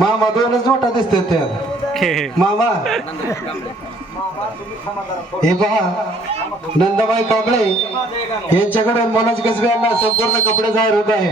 मामा दोनच नोटा दिसतात त्यात मामा. हे पहा नंदाबाई कांबळे यांच्याकडे मनोज कसबे यांना संपूर्ण कपडे जाहीर होत आहे.